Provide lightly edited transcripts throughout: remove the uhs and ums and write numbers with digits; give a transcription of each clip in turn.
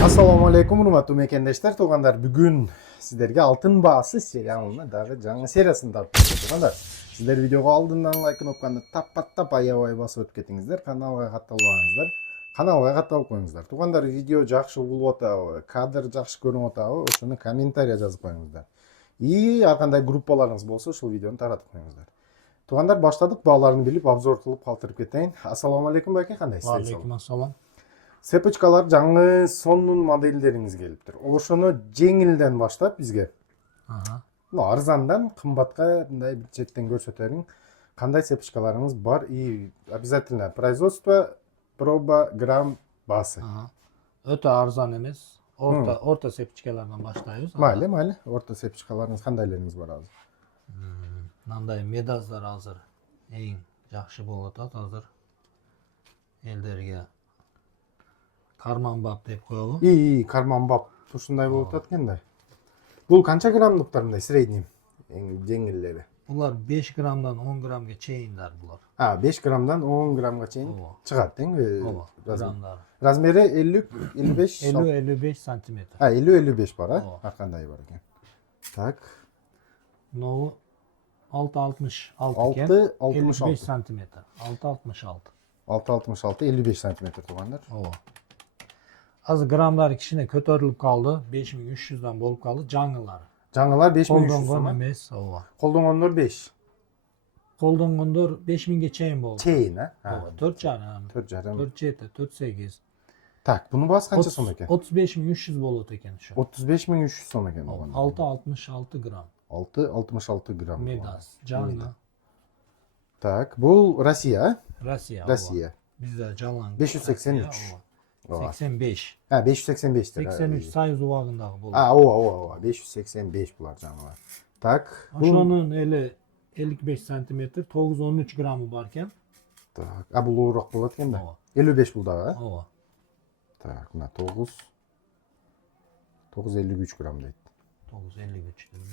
Assalamu alaikum урматтуу мекендештер, туугандар. Бүгүн сиздерге алтын баасы сериалынын дагы жаңы сериясын тартып туугандар. Сиздер видеого алдындан лайк кнопканы таппаттап аябай басып өтүп кетиңиздер. Каналга катталбаңыздар. Каналга катталып коюңуздар. Туугандар, видео жакшы болуп атабы, кадр жакшы көрүнүп атабы, ошону комментария жазып коюңуздар. И ар кандай группаларыңыз болсо, ушул видеону таратып коюңуздар. Туугандар, баштадык. Бааларын билип, обзор кылып калтырып кетейин. Ассаламу алейкум байке, кандайсыз? Алейкум ассалам. Сепочкалар жаңы сонун модельдериңиз келиптир. Ошону жеңилден баштап бизге, арзандан кымбатка мындай бир чектен көрсөтөрүң. Кандай сепочкаларыңыз бар? И обязательно производство, проба, грамм, баасы. Өтө арзан эмес. Орто сепчикалардан баштайбыз. Майли. Орто сепочкаларыңыз кандайларыңыз бар азыр? Мындай медаздар азыр эң жакшы болуп атат азыр. Элдерге карманбап деп коелу. Карманбап ушундай болуп атат экен да. Бул канча граммдыктар мындай средний? Эң жеңилдери. Булар 5 граммдан 10 граммга чейиндар булар. 5 граммдан 10 граммга чейин чыгат, эң? Граммдар. Размери 50, 55, 50-55 сантиметр. 50-55 бар, ар кандай бар экен. Так. Мынау 6-66 экен. 55 сантиметр. 6-66. 6-66, 55 сантиметр туугандар. Азыр граммдары кичине көтөрүлүп калды. 5300дан болуп калды. Жаңылар. Жаңылар 5300 колдонгон эмес. Колдонгондор 5. Колдонгондор 5000ге чейин болду. Чейин, 4,5. 4,7, 4,8. Так, bunun baası kaça son eкен? 35300 болот экен ошо. 35300 son eкен. 6,66 грамм. 6,66 грамм. Медас, жаңы. Так, бул Россия, Россия. Бизде жалаң. 583. 85. 585 dedi. 83 Союз убагындагы болду. Ооба, 585 булар жаңылар. Так, ошонун эле 55 сантиметр, 913 граммы бар экен. Так, бул оорук болот экен да. 55 бул дагы, Ооба. Так, мына 953 грамм дейт. 953 дейм.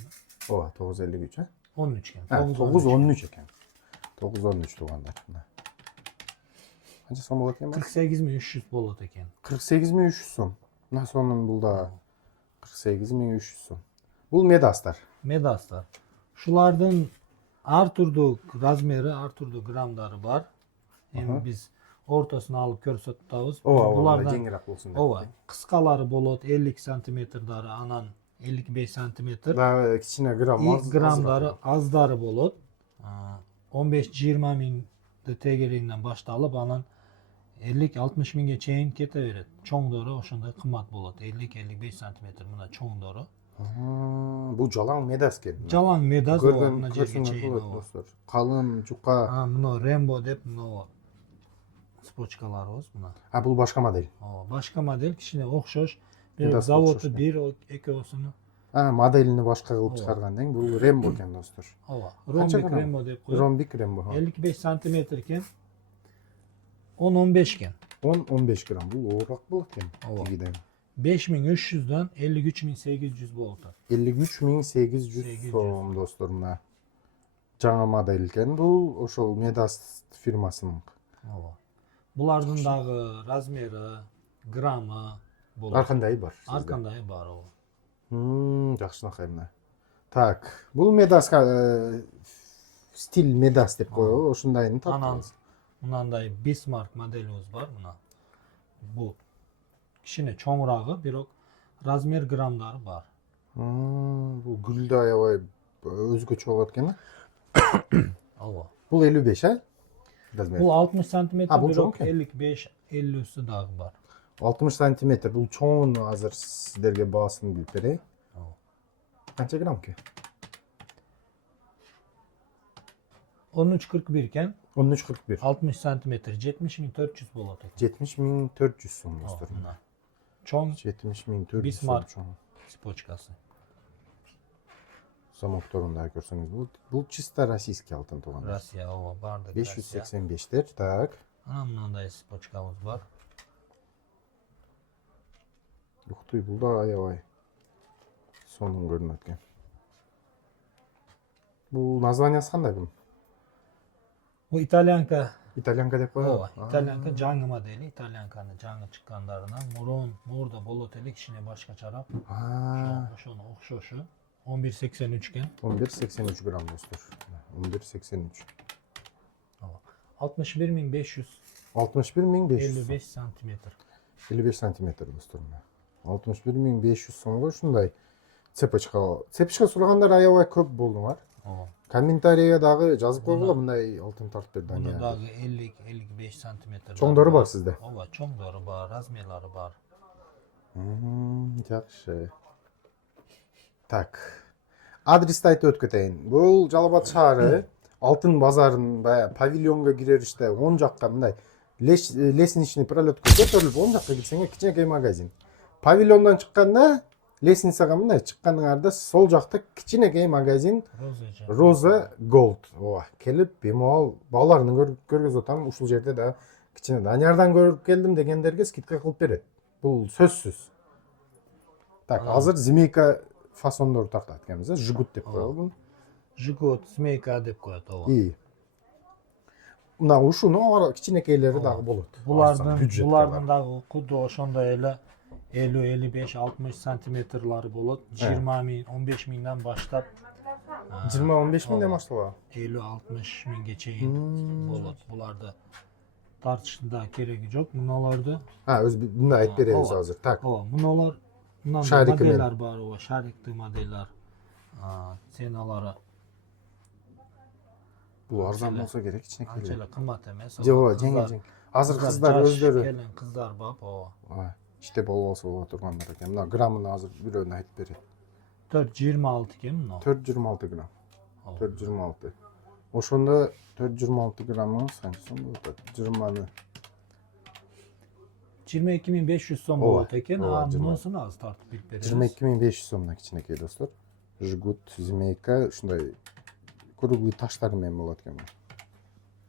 Ооба, 953, 13 экен. 913 экен. 913 туугандар. Канча сом болот экен? 48300 болот экен. 48300 сом. Мына сонун бул да 48300 сом. Бул медастар. Медастар. Шулардын ар түрдүү размери, ар түрдүү граммдары бар. Эми биз ортосун алып көрсөтүп атабыз. Булардан жеңирээк болсун деп. Ооба, кыскалары болот 50 сантиметрдары, анан 55 сантиметр. Да, кичине грамм аз. Граммдары аздары болот. 15-20 миңди тегерегинен башталып, анан 50-60 миңге чейин кете берет. Чоңдору ошондой кымбат болот. 50-55 сантиметр мына чоңдору. Бул жалаң медас экен. Жалаң медас мына жерге чейин достор. Калын, жука. Мына Рембо деп мына спочкаларыбыз мына. Бул башка модель. Башка модель кичине окшош. Бир заводу бир экөөсүнү. Моделini башка кылып чыгарган эң. Бул Рембо экен достор. Ромбик Рембо деп коет. Ромбик Рембо. 55 сантиметр экен. 10-15 экен. 10-15 грамм. Бул оорук болот экен. Тегиден. 5300'dan 53800 болот. 53800 сом достор мына. Жаңы модель экен. Бул ошол Медас фирмасынын. Булардын дагы размери, граммы болот. Ар кандай бар? Ар кандай бар. Жакшынакай мына. Так, бул Медас стиль Медас деп коелу, ошондайын тартабыз. Мынандай Bismarck моделибиз бар мына. Бул кичине чоңурагы, бирок размер граммдары бар. Бул гүл да аябай өзгөчө болот экен. Бул 55, размер. Бул 60 сантиметр, бирок 55-50-сü дагы бар. 60 сантиметр. Бул чоңун азыр сиздерге баасын билип берейин. Канча грамм ке? 13,41 экен. 13,41. 60 сантиметр 70400 болот экен. 70400 сом достор. Чоң 70400 сом чоң. Спочкасы. Замокторун да көрсөңүз, бул чисто российский алтын туугандар. Россия, барды. 585-тер, так. Мындай спочкабыз бар. Ухтуй, бул да аябай сонун көрүнөт экен. Бул названиясы кандай бул? Бул итальянка Итальянка деп коебу? Ооба, итальянка жаңы модели, итальянканы жаңы чыккандарынан мурда болот эле кичине башкачараак. Ошону окшошу. 11.83 экен. 11.83 грамм достор. 11.83. Ооба. 61.500. 61.500. 55 сантиметр. 55 сантиметр достор. 61.500 сомго ушундай цепочка. Цепочка сурагандар аябай көп болдуңар. Ооба. Комментарийге дагы жазып койгула, мындай алтын тартып берди. Муну дагы 50-55 сантиметр. Чоңдору бар сизде? Ооба, чоңдору бар, размерлары бар. Жакшы. Так. Адрести айтып өтүп кетейин. Бул Жалал Абад шаары, алтын базарын баягы павильонго кирериште оң жакка мындай лестничный пролетке көтөрүлүп оң жакка кирсеңер кичинекей магазин. Павильондон чыкканда лестницага мындай чыкканыңарда сол жакта кичинекей магазин Роза Gold. Ооба, келип бемал балаларны көргөзүп атам. Ушул жерде да кичине Даниярдан көрүп келдим дегендерге скидка кылып берет. Бул сөзсүз. Так, азыр змейка фасондору тартат экенбиз, жигут деп коебу. Жигут, змейка деп коет, ооба. Мына ушунун кичинекейлери дагы болот. Булардын дагы куду ошондой эле 50-55-60 сантиметрлары болот. 20 000, 15 000 баштап 20-15 миңден башталат. 50-60 миңге чейин болот. Буларды тартыштын да кереги жок. Муналарды Мындай айтып беребиз азыр. Так. Ооба, муналар Шарик модельлер бар, ооба, шариктүү модельлер. Ценалары бул арзан болсо керек, кичинекей. анча кымбат эмес. Жок, жеңил. Азыр кыздар өздөрү келин кыздар бап, ооба. иште болбосо боло тургандар экен. Мына граммын азыр бирөөнү айтып берет. 426 экен мына. 426 грамм. 426. Ошондо 426 граммы канча сом болот? 22.500 сом болот экен. Мунусун азыр тартып билип беребиз. 22.500 сомдон кичинекей достор. Жигут, змейка, ушундай круглый таштар менен болот экен.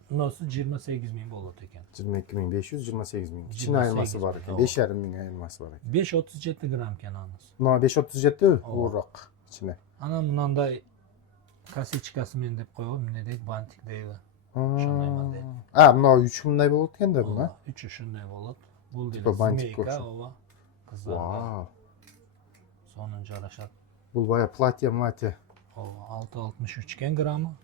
Мунусу 28 000 болот экен. 22.500, 28 000. Кичине айырмасы бар экен. 5,5 миң айырмасы бар экен. 5.37 грамм экен анысы. Мына 5.37 уурук кичине. Анан мынандай косичкасы менен деп коебу, эмне дейт, бантик дейби. Ошондой модель. Мына 3 мындай болот экен да буна. 3 ушундай болот. Бул Типа деле бантик змейка, ооба. Кыздарга сонун жарашат. Бул бая платье, мати. Ооба, 6.63 экен граммы.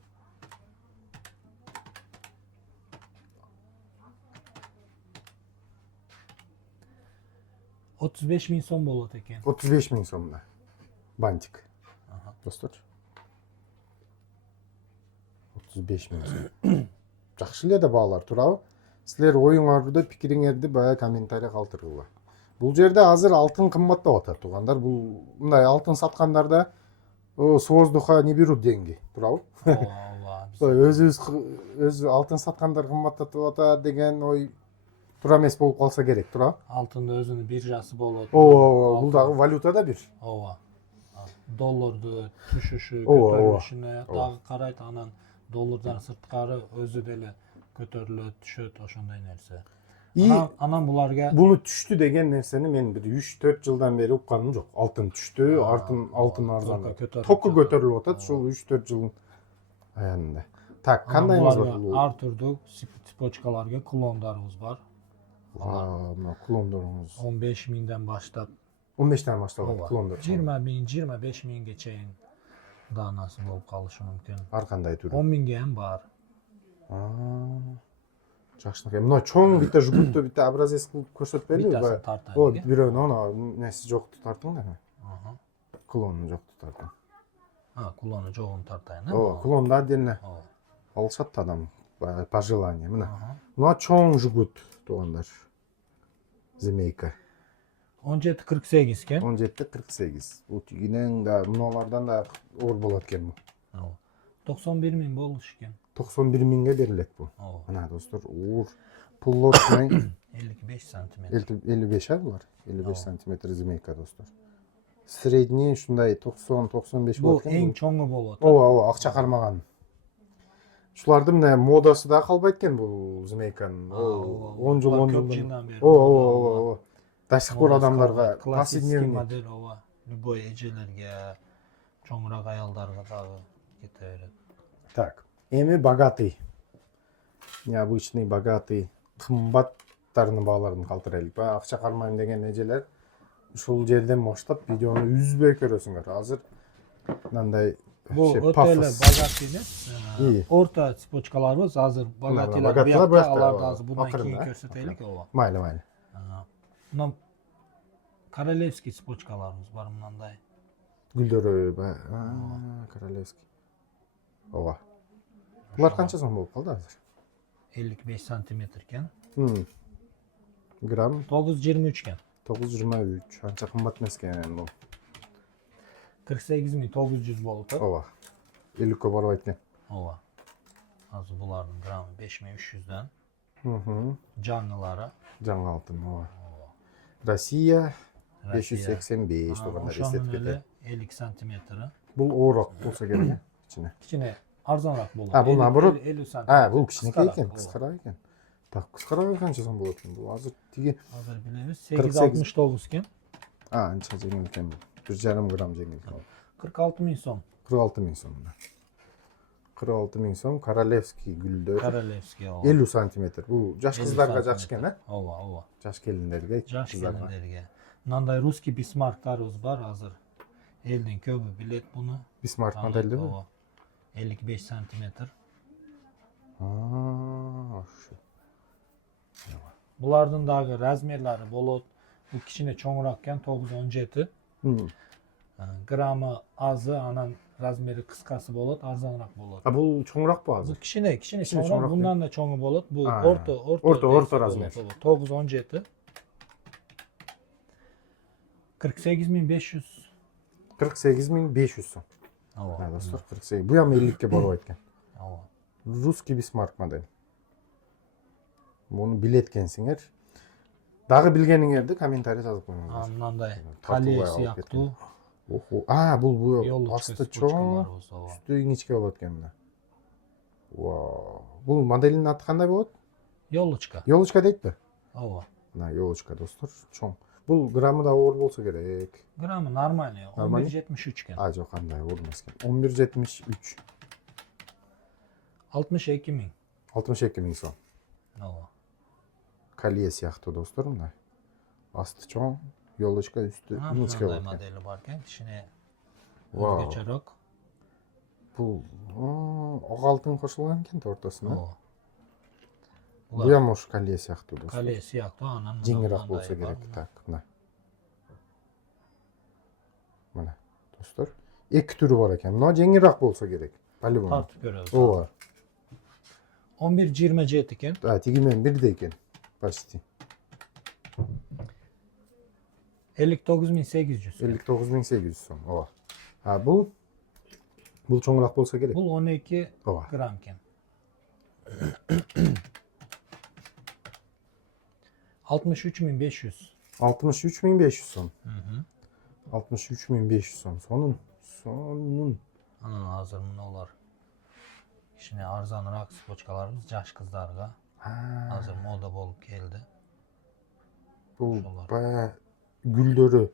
$35 000 сом болот экен. 35 000 сомда. Бантик. Достор. 35 000 сом. Жакшы эле да баалар турабы? Силер оюңарды, пикириңерди баягы комментарий калтыргыла. Бул жерде азыр алтын кымбаттап атат туугандар. Бул мындай алтын саткандарда с воздуха не берут деньги, турабы? Ооба. Өзү алтын саткандар кымбаттатып атат деген ой тура эмес болуп калса керек, турабы? Алтындын өзүнүн биржасы болот. Ооба, бул дагы валюта да бир. Ооба. Долларды түшүшү, көтөрүлүшүнө дагы карайт, анан доллардан сырткары өзү деле көтөрүлөт, түшөт, ошондой нерсе. Анан буларга буну түштү деген нерсени мен бир 3-4 жылдан бери укканым жок. Алтын түштү, алтын арзан. Току көтөрүлүп атат ушул 3-4 жылдын аянында. Так, кандайыңыз бар? Ар түрдүү цепочкаларга клондарыбыз бар. Мына клондоруңуз 15 000ден баштап 15ден башталат клондор. 20 000, 25 000ге чейин данасы болуп калышы мүмкүн. Ар кандай түрү? 10 000ге ham бар. Жакшынакай. Мына чоң бите жигутты бите образец кылып көрсөтпөйбү? Битасын тартайын. Бирөөнү ана неси жокту тартыңдар. Клонун жокту тартың. Клону жогун тартайын. Ооба, клонду отдельно алышат адам по желанию. Мына чоң жигут туугандар. Змейка. 17.48 экен. 17.48. Бул тигинен да муналардан да оор болот экен бул. 91 000 болуш экен. 91 000ге берилет бул. Мына достор, уур пуллосный 55 сантиметр. 55 булар. 55 сантиметр змейка достор. Средний ушундай 90-95 болот экен. Бул эң чоңу болот. Ооба, акча кармаган. Ушулардын мына модасы да калбайт экен бул змейканын. 10 жыл, 10 жылдан бери. Ооба. До сих пор адамдарга классический модель, ооба. Любой эжелерге, чоңураак аялдарга дагы кете берет. Так, эми богатый. необычный, богатый, кымбаттарынын бааларын калтырайлык. Баягы акча кармайм деген эжелер ушул жерден баштап видеону үзбөй көрөсүңөр. Азыр мындай Бул өтө эле пафос. богатый эмес. İyi. Орто цепочкаларыбыз азыр богатыйлар богатыйлар буякта, буякта, аларды азыр bundan акырын, кийин да? көрсөтөйлүк. Ооба. Майли. Мына королевский цепочкаларыбыз бар мындай. Гүлдөрү, королевский. Ооба. Булар канча сом болуп калды азыр? 55 сантиметр экен. Грамм 923 экен. 923. Анча кымбат эмес экен бул. 48900 болуп атат. Ооба. 50кө барбайт экен. Ооба. Азыр булардын граммы 5300дөн. Жаңылары. Жаңы алтын, ооба. Россия 585 туугандар Ошонун эстетип эле кетет. 50 сантиметри. Бул ооруак болсо керек, кичине. Кичине арзаныраак болот. Бул наоборот. 50 сантиметр. Бул кичинекей экен, Кыскараак, кыскараак экен. Так, кыскараак канча сом болот экен? Бул азыр тиги Азыр билебиз 48. 869 экен. анча жеңил экен бул. 1,5 грамм жеңил экен. 46000 сом. 46 000 сом. 46 000 сом. Королевский гүлдөр. Королевский. 50 сантиметр. Бул жаш 50 кыздарга жакшы сантиметр. экен, Ооба. Жаш келиндерге, Жаш кыздарга. келиндерге. Мындай русский бисмарктарыбыз бар азыр. Элдин көбү билет буну. Бисмарк модельдеби? Ооба. 55 сантиметр. Ошо. Булардын дагы размерлары болот. Бул кичине чоңураак экен, 917. Граммы азы, анан размери кыскасы болот, арзаныраак болот. Бул чоңураакпы Бул азыр? кичине чоңураак, чоңураак, мындан да чоңу болот. Бул Орто орто размер. 917. 48500. 48 500 сом. Ооба. Достор, 48. Буям 50кке барбайт экен. Ооба. Русский бисмарк модель. Муну билет экенсиңер. Дагы билгениңерди комментарий жазып коюңуздар. Мындай Тартылбай кале алып сыяктуу. Бул асты чоң, Ооба. үстү иничке болот экен мына. Вау. Бул моделдин аты кандай болот? Ёлочка. Ёлочка дейтпи? Ооба. Мына ёлочка достор, чоң. Бул граммы да оор болсо керек. Граммы нормальный. Нормальный? 1173 экен. Жок, кандай оор эмес экен. 1173. 62000. 62 000 сом. Ооба. Колье сыяктуу достор мына. Асты чоң, ёлочка үстү иничке Мындай болот экен. модели бар экен, кичине Вау. өзгөчөрөөк. Бул ак алтын кошулган экен ортосуна. Ооба. Буям ош колье сыяктуу достор. Кале сыяктуу, анан Жеңилирээк болсо керек. Так, мына. Мына достор. Эки түрү бар экен. Мына жеңилирээк болсо керек. По-любому. тартып көрөбүз. Ооба. 1127 экен. Тиги менен бирдей экен. Почти. 59800. 59 800 сом. Ооба. Бул чоңураак болсо керек. Бул 12 Ооба. грамм экен. 63500. 63 500 сом. 63 500 сом. Сонун. Анан азыр мыналар кичине арзаныраак цепочкаларыбыз жаш кыздарга азыр мода болуп келди. Бул Ошолор. баягы гүлдөрү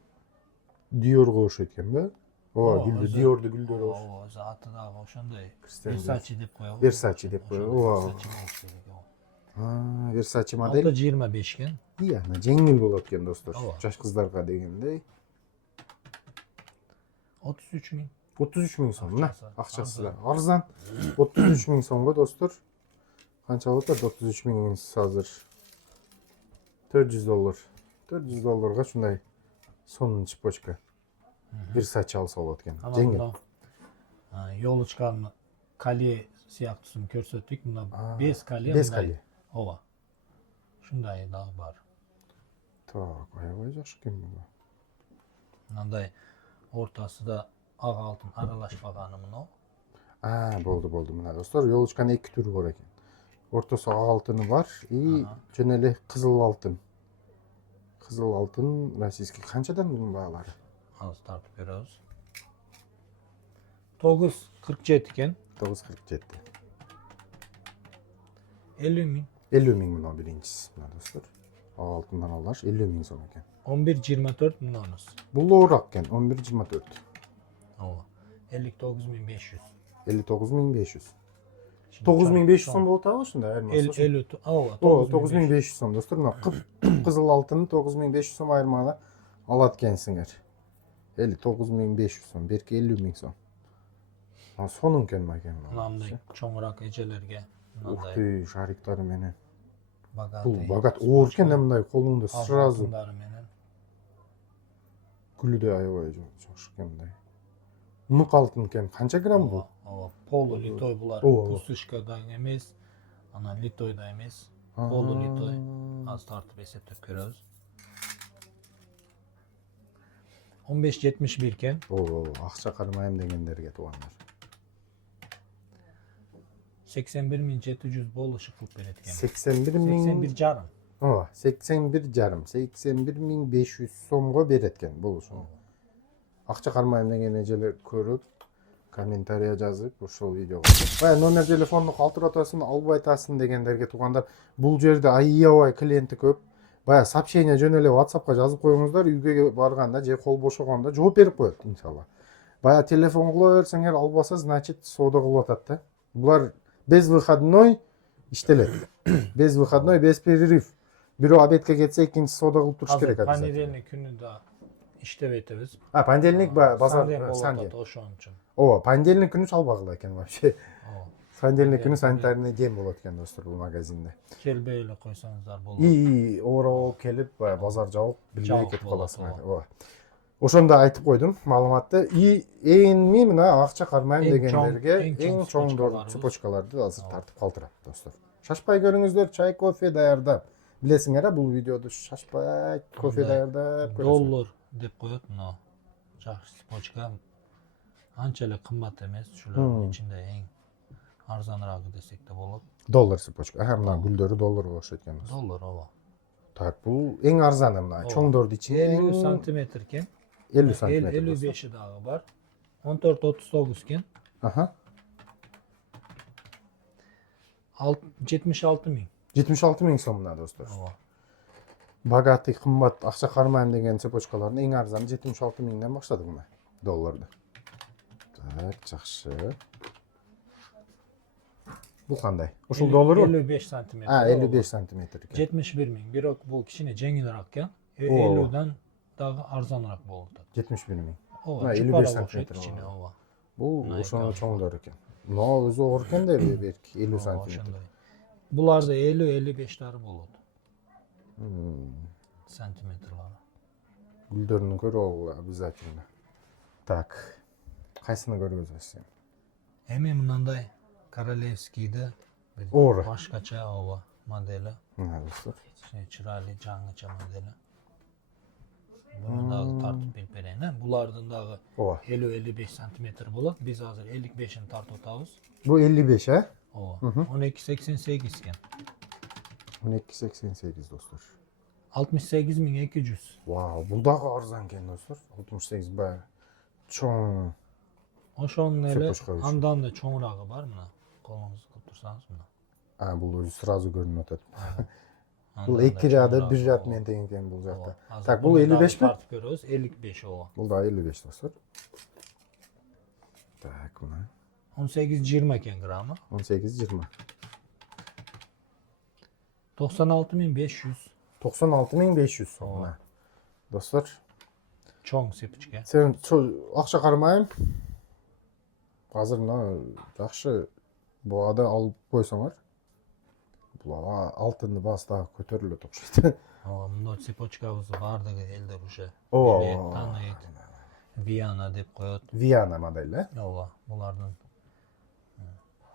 Dior'га окшойт экенби? Ооба, гүлдөрү, Dior'ду гүлдөрү окшойт. Ооба, өзү аты дагы ошондой. Кристиан Versace деп коебуз. Versace деп коебуз. Ооба. Versace модель. 625 экен. Жеңил болот экен достор. Ооба. Жаш кыздарга дегендей. 33000. 33 000 сом. Мына Акчасы акчасы да арзан. 33 000 сомго достор. Канча болот? 33 000 азыр. $400. $400 ушундай сонун цепочка. Versace алса болот экен. Жеңил. Ёлочканын кале сыяктуусун көрсөттүк. Мына 5 кале. 5 кале. Ооба. Ушундай дагы бар. Так, аябай жакшы экен бул. Мындай ортасында ак алтын аралашпаганы мына. Болду. Мына достор, ёлочканын эки түрү бар экен. Ортосу ак алтыны бар и жөн эле кызыл алтын. Кызыл алтын российский канчадан бунун баалары? Азыр тартып көрөбүз. 947 экен. 947. 50000. 50 000 мына биринчиси мына достор. Ак алтындан алаш 50 000 сом экен. 1124 мынаныз. Бул ооруак экен, 1124. Ооба. 59500. 59 500. 9500 сом болот ага ушунда айырмасы. 50 ооба. О, 9500 сом достор. Мына кызыл алтын 9500 сом айырмада алат экенсиңер. 9500 сом, берки 50 000 сом. Сонун экен макен. Мындай чоңураак эжелерге Ух мындай ты, шариктары менен. богатый. Бул богат оор экен да мындай колуңда сразу. Алтындары менен. Гүлү да аябай жакшы экен мындай. Мык алтын экен. Канча грамм бул? Ооба, полу литой булар. Ооба. Пустышка да эмес, анан литой да эмес. Полу литой. Аз тартып эсептеп көрөбүз. 1571 экен. О, акча кармайм дегендерге туугандар. 81700 болушу кылып берет экен. 81 000. 81 жарым. Ооба, 81 жарым, 81500 сомго берет экен болушун. Акча кармайм деген эжелер көрүп, комментария жазып, ошол видеого. Бая номер телефонду калтырып атасың, албай атасың дегендерге туугандар, бул жерде аябай клиенти көп. Бая сообщение жөн эле WhatsAppка жазып коюңуздар, үйгө барганда же кол бошогондо жооп берип коет иншалла. Бая телефон кыла берсеңер, албаса, значит, соода кылып атат да. Булар без выходной иштелет. Без выходной, без перерыв. Бирөө обедке кетсе, экинчи соода кылып туруш керек обязательно. Понедельник күнү да иштебейт эбиз. Понедельник базар болот Санде. ошон үчүн. Ооба, понедельник күнү чалбагыла экен вообще. Ооба. Понедельник күнү санитарный дем болот экен достор бул магазинде. Келбей эле койсоңуздар болот. Оор келип, базар жабып, билбей Жабык кетип болот, каласыңар. Ооба. Ошондо айтып койдум маалыматты. Эми мына акча кармайм дегендерге эң чоң цепочкаларды азыр тартып калтырат достор. Шашпай көрүңүздөр, чай, кофе даярдап. Билесиңер, бул видеоду шашпай кофе даярдап көрөсүңөр. Доллар деп коет мына. Жакшы цепочка. Анча эле кымбат эмес, шулардын ичинде эң арзаныраагы десек да болот. Доллар цепочка. Мына гүлдөрү доллар болушат экен. Доллар, ооба. Так, бул эң арзаны мына. Чоңдорду ичинде 50 сантиметр экен. 50 сантиметр. 55 дагы бар. 14-39 экен. Аха. 76 000. 76 000 сом мына достор. Ооба. Богатый, кымбат, акча кармайм деген цепочкалардын эң арзаны 76 000ден баштады мына долларды. Так, жакшы. Бул кандай? Ушул долларбы? 55 сантиметр. 55 сантиметр экен. 71 000. Бирок бул кичине жеңилирээк экен. 50дан дагы арзаныраак болуп атат. 71 000. Ооба, 55 сантиметр. кичине, ооба. Бул ошондо чоңдор экен. Мына өзү оор экен да берки 50 сантиметр. Буларды 50-55 дары болот. Сантиметрлары. Гүлдөрүн көрүп алгыла обязательно. Так. Кайсыны көргөзөсүз? Эми мындай королевскийди Оор. башкача ооба модели. Мына достор. Чырайлуу жаңыча модели. Буну дагы тартып берип берейин. Булардын дагы Ооба. 50-55 сантиметр болот. Биз азыр 55-ин тартып атабыз. Бул 55, Ооба. 12.88 экен. 12.88 достор. 68.200. Вау, бул дагы арзан экен достор. 68 бая чоң. Ошонун эле Цепочка үчүн. андан да чоңурагы бар мына. Колуңузду кылып турсаңыз мына. Бул өзү сразу көрүнүп атат. Бул 2 ряды 1 ряд менен тең экен бул жакта. Так, бул 55 ми? Тартып көрөбүз. 55 ооба. Бул да 55 достор. Так, мына 18-20 экен граммы. 18-20. 96.500. 96.500 сом мына. Достор, Чоң сепичке. сен акча кармайм. Азыр мына жакшы баада алып койсоңор. Бул алтынды баасы дагы көтөрүлөт окшойт. Ооба, мына цепочкабыз бардыгы элдер уже Ооба. билет, тааныйт. Виана деп коет. Виана модели, Ооба, булардын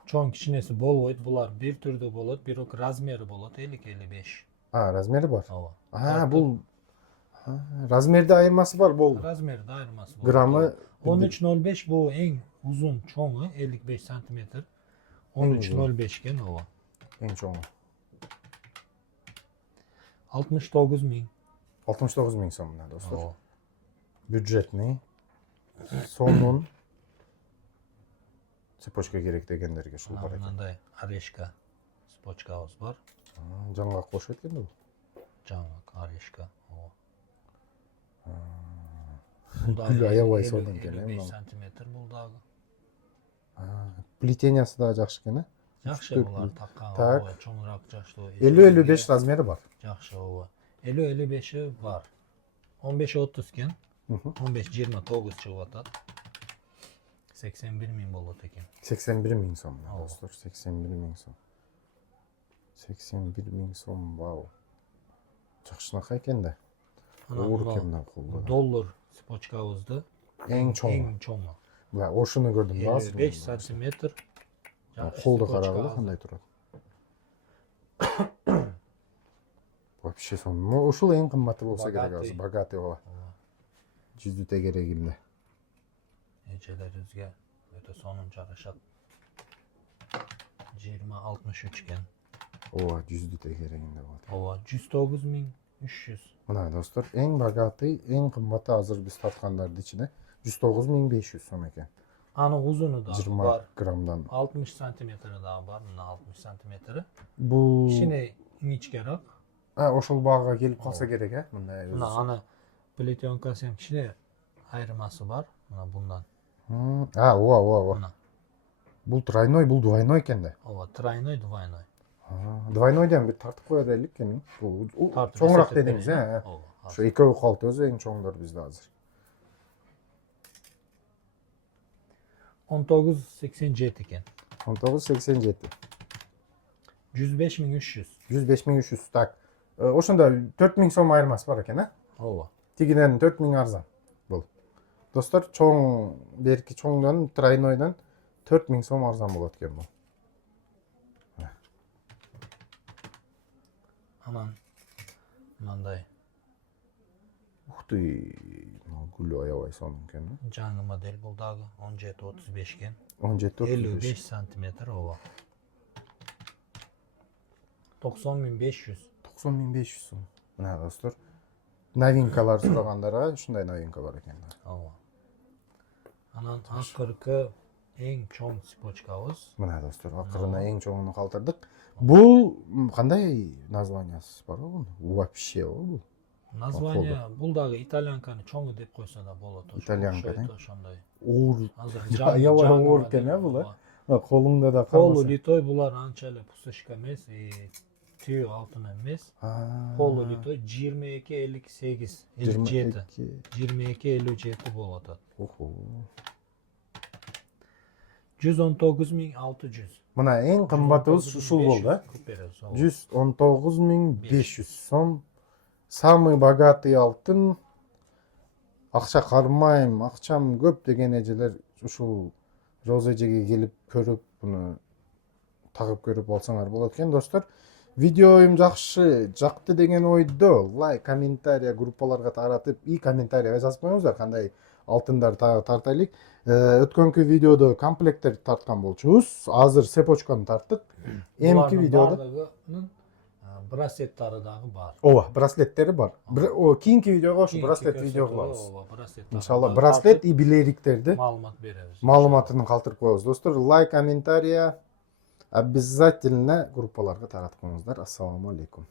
чоң кичинеси болбойт. Булар бир түрдүү болот, бирок размери болот 50-55. Размери бар. Ооба. Бул размерде айырмасы бар бул. Размерде айырмасы болот. Граммы 13.05 бул эң узун чоңу 55 сантиметр. 13.05 экен ооба. эң чоңу. 69 000. 69 000 сом мына достор. Ооба. Бюджетный. Сонун цепочка керек дегендерге ушул бар экен. Мындай орешка цепочкабыз бар. Жаңгак кошот экен бул. Жаңгак орешка. Ооба. Гүл аябай сонун экен, 55 сантиметр бул дагы. Плетениясы да жакшы экен, Жакшы Төрт булар миң. таккан. Так. Ооба, чоңураак жаштуу. 50-55 размери бар. Жакшы, ооба. 50-55 бар. 15-30 кен. Мхм. 15-29 чыгып атат. 81 миң болот экен. 81 миң сом, Ооба. достор, 81 миң сом. 81 миң сом, вау. Жакшынака экен да. Оор кемден колдо. Доллар цепочкабызды Эң чоң. эң чоңу. Бля, ошуну көрдүм да. 55 сантиметр. Колду карагыла кандай турат. Вообще сон. Ушул эң кымбаты болсо керек Богатый. азыр. Богатый ооба. Жүздү тегерегинде. Эжелерибизге өтө сонун жагышат. 20-63 кен. Ооба, жүздү тегерегинде болот. Ооба, 109.300. Мына достор, эң богатый, эң кымбаты азыр биз тарткандардын ичинде 109.500 сом экен. Анын узуну да 20 бар. граммдан. 60 сантиметри дагы бар. Мына 60 сантиметри. Бул Кичине иничкераак. ошол багага келип калса керек, мындай. Мына аны плетенкасы ham кичине айырмасы бар. Мына bundan. Ооба. Мына. Бул тройной, бул двойной экен да. Ооба, тройной, двойной. Двойнойдон бир тартып коё дейли экен. Бул Тартып чоңураак эсептеп дедиңиз, берейин, э? Ооба. Ошо экөө калды өзү эң чоңдор бизде азыр. 19.87 ekan. 19.87. 105.300. 105.300. Так. Ошондо 4.000 сом айырмасы бар экен, э? Ооба. Тигинен 4.000 арзан. Бул. Достор, чоң берки чоңдон тройнойдон 4.000 сом арзан болот экен бул. Анан мындай Ух ты. Гүлү аябай сонун экен. жаңы модель бул дагы 17.35 кен. 17.35. 55 сантиметр ооба. 90.500. 90.500 сом. Мына достор, новинкалар сурагандарга ушундай новинка бар экен. Ооба. Анан акыркы эң чоң цепочкабыз. Мына достор, акырына эң чоңуну калтырдык. Бул кандай названиясы бар бунун? Вообще бул. Название бул дагы итальянканы чоңу деп койсо да болот. Итальянка, да? Ошондой. Оор. Азыр Аябай оор экен, бул, э? Колуңда да Полу калбаса. литой булар анча эле пустышка эмес, түйү алтын эмес. Полу литой 22.58, 57. 22.57 болуп атат. Охо. 119.600. Мына эң кымбатыбыз ушул болду, э? 119.500 сом. Самый богатый алтын. Акча кармайм, акчам көп деген эжелер ушул Роза эжеге келип көрүп, буну тагып көрүп алсаңар болот экен, достор. Видеоюм жакшы, жакты деген ойдо лайк, комментарий группаларга таратып, и комментарийга жазып коюңуздар кандай алтындар тартайлык. Өткөнкү видеодо комплекттерди тарткан болчубуз. Азыр цепочканы тарттык. Эмки видеодо браслеттары дагы бар. ооба, браслеттери бар. Кийинки видеого ушу браслет видео кылабыз. Ооба, браслет. Иншалла браслет и билериктерди Маалымат беребиз. маалыматын калтырып коебуз. Достор, лайк, комментарий обязательно группаларга таратып коюңуздар. Ассаламу алейкум.